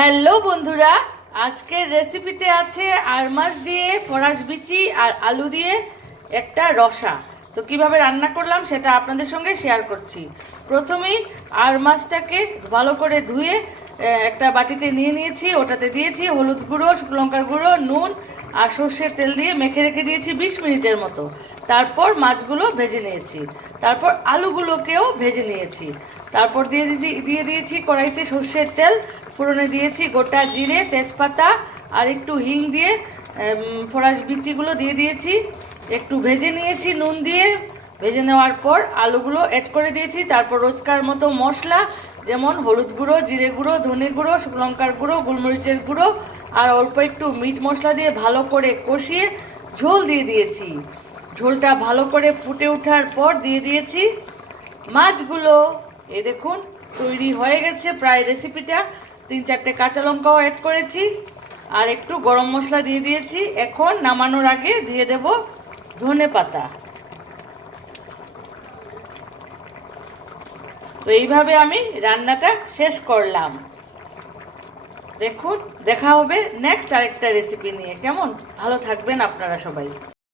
Hello বন্ধুরা, আজকের রেসিপিতে আছে আর মাছ দিয়ে ফরাস বিচি আর আলু দিয়ে একটা রসা। তো কিভাবে রান্না করলাম সেটা আপনাদের সঙ্গে শেয়ার করছি। প্রথমেই আর মাছটাকে ভালো করে ধুয়ে একটা বাটিতে নিয়ে নিয়েছি। ওটাতে দিয়েছি হলুদ গুঁড়ো, শুকনো লঙ্কার গুঁড়ো, নুন আর সর্ষের তেল দিয়ে মেখে রেখে দিয়েছি 20 মিনিটের মতো। তারপর মাছগুলো ভেজে নিয়েছি, তারপর আলুগুলোকেও ভেজে নিয়েছি। তারপর দিয়ে দিয়েছি কড়াইতে সর্ষের তেল, ফোড়নে দিয়েছি গোটা জিরে, তেজপাতা আর একটু হিং দিয়ে ফরাস বিচিগুলো দিয়ে দিয়েছি। একটু ভেজে নিয়েছি নুন দিয়ে। ভেজে নেওয়ার পর আলুগুলো অ্যাড করে দিয়েছি। তারপর রোজকার মতো মশলা যেমন হলুদ গুঁড়ো, জিরে গুঁড়ো, ধনে গুঁড়ো, শুকনো লঙ্কার গুঁড়ো, গোলমরিচের গুঁড়ো আর অল্প একটু মিট মশলা দিয়ে ভালো করে কষিয়ে ঝোল দিয়ে দিয়েছি। ঝোলটা ভালো করে ফুটে ওঠার পর দিয়ে দিয়েছি মাছগুলো। এই দেখুন তৈরি হয়ে গেছে প্রায় রেসিপিটা। 3-4টে কাঁচা লঙ্কাও অ্যাড করেছি আর একটু গরম মশলা দিয়ে দিয়েছি। এখন নামানোর আগে দিয়ে দেব ধনেপাতা। তো এইভাবে আমি রান্নাটা শেষ করলাম। দেখুন, দেখা হবে নেক্সট আরেকটা রেসিপি নিয়ে। কেমন? ভালো থাকবেন আপনারা সবাই।